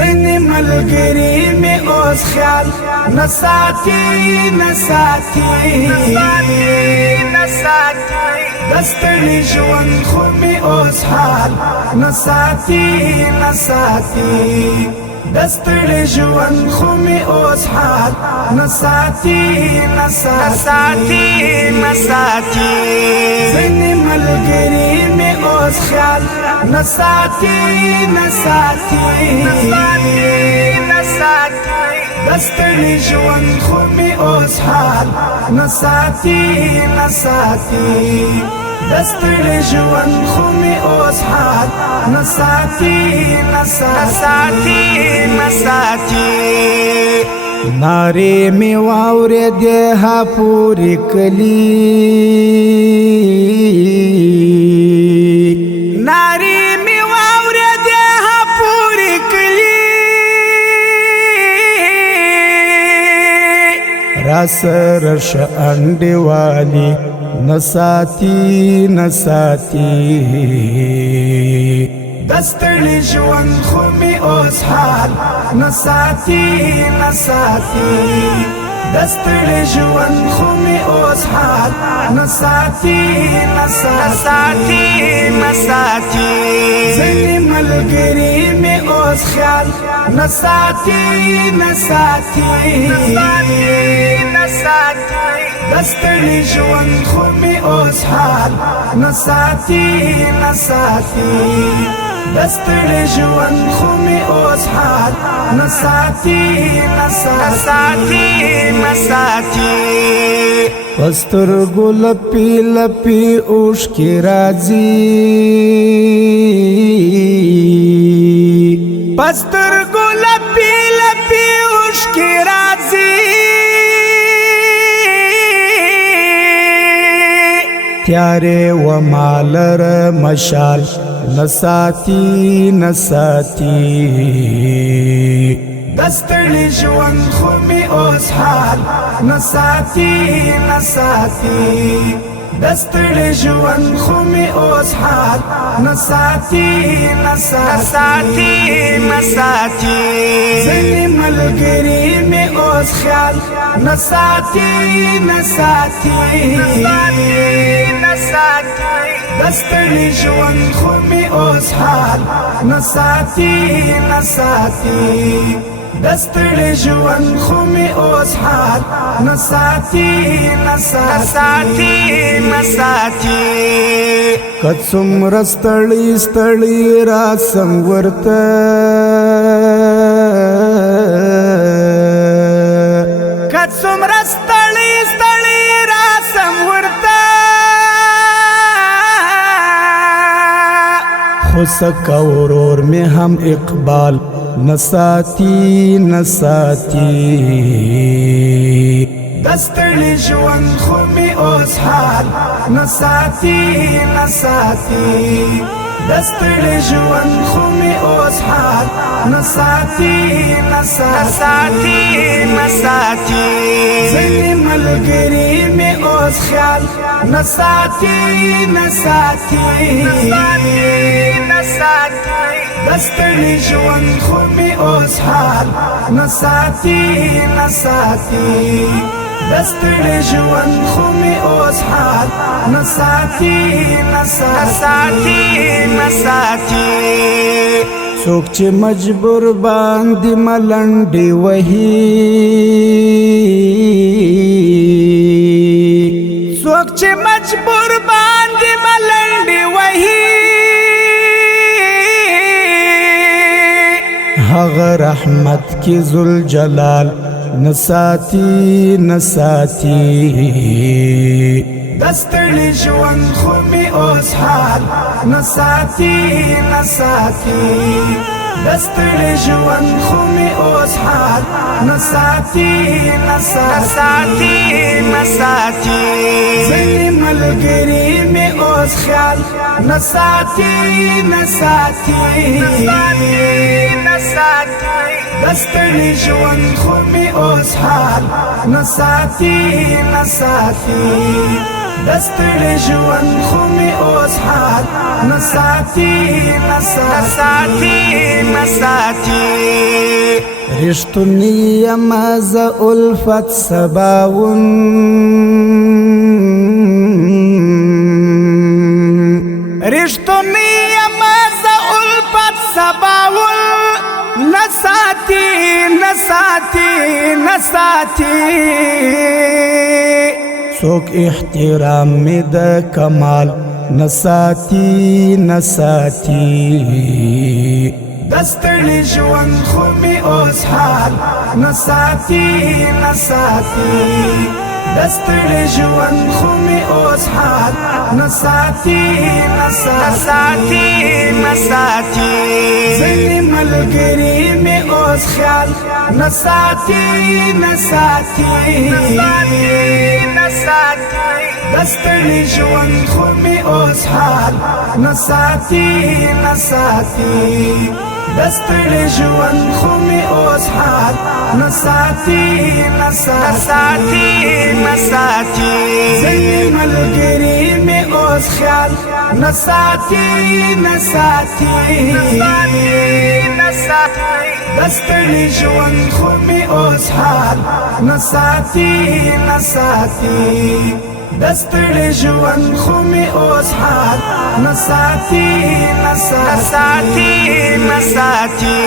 زنی ملګری می اوس خیال نساتی دستړي ژوند خو می اوس حال نساتی دستړي ژوند خو می اوس حال نساتی زنی ملګری می اوس خیال نساتی دستړي ژوند خو می اوس حال نساتی دستړي ژوند خو می اوس حال نساتی ناری می واورې ده پوری کلی ناری می واورې ده پوری کلی راسر ش انډي والی نساتی دستړي ژوند خو می اوس حال نساتی دستړي ژوند خو می اوس حال نساتی زنی ملګری می اوس خیال نساتی دستړي ژوند خو می اوس حال نساتی دستړي ژوند خو می اوس حال نساتی پستر ګل لپی اوش کی راځي پستر ګل لپی اوش کی راځي تیارې و مالر مشال نساتی دستړي ژوند خو می اوس حال نساتی دستړي ژوند خو می اوس حال نساتی زنی ملګری می اوس خیال نساتی دستړي ژوند خو می اوس حال نساتی دستړي ژوند خو می اوس حال نساتی کڅوم رستړي را څنګورته کڅوم رستړي را څنګورته خو سکورور میں ہم اقبال نساتی دستړي ژوند خو می اوس حال نساتی دستړي ژوند خو می اوس حال نساتی زنی ملګری می اوس خیال نساتی دستړي ژوند خو می اوس حال نساتی دستړي ژوند خو می اوس حال نساتی څوک چې مجبور باندې ملنډي وهي څوک چې مجبور باندې ملنډي وهي هغه رحمت کی ذل جلال نساتی دستړي ژوند خو می اوس حال نساتی دستړي ژوند خو می اوس حال نساتی زنی ملګری می اوس خیال نساتی دستړي ژوند خو می اوس حال نساتی دستړي ژوند خو می اوس حال نساتی رشتنی یمز الفت سباون رشتنی یمز الفت سباون نساتی نساتی نساتی سوک احترام می د کمال نساتی نساتی دستړي ژوند خو می اوس حال نساتی نساتی دستړي ژوند خو می اوس حال نساتی نساتی نساتی ځینې ملګري می اوس خیال نساتی نساتی نساتی دستړي ژوند خو می اوس حال نساتی نساتی دستړي ژوند خو می اوس حال نساتی نساتی نساتی ځینې ملګري می اوس خیال نساتی نساتی نساتی دستړي ژوند خو می اوس حال نساتی نساتی دستړي ژوند خو می اوس حال نساتی نساتی نساتی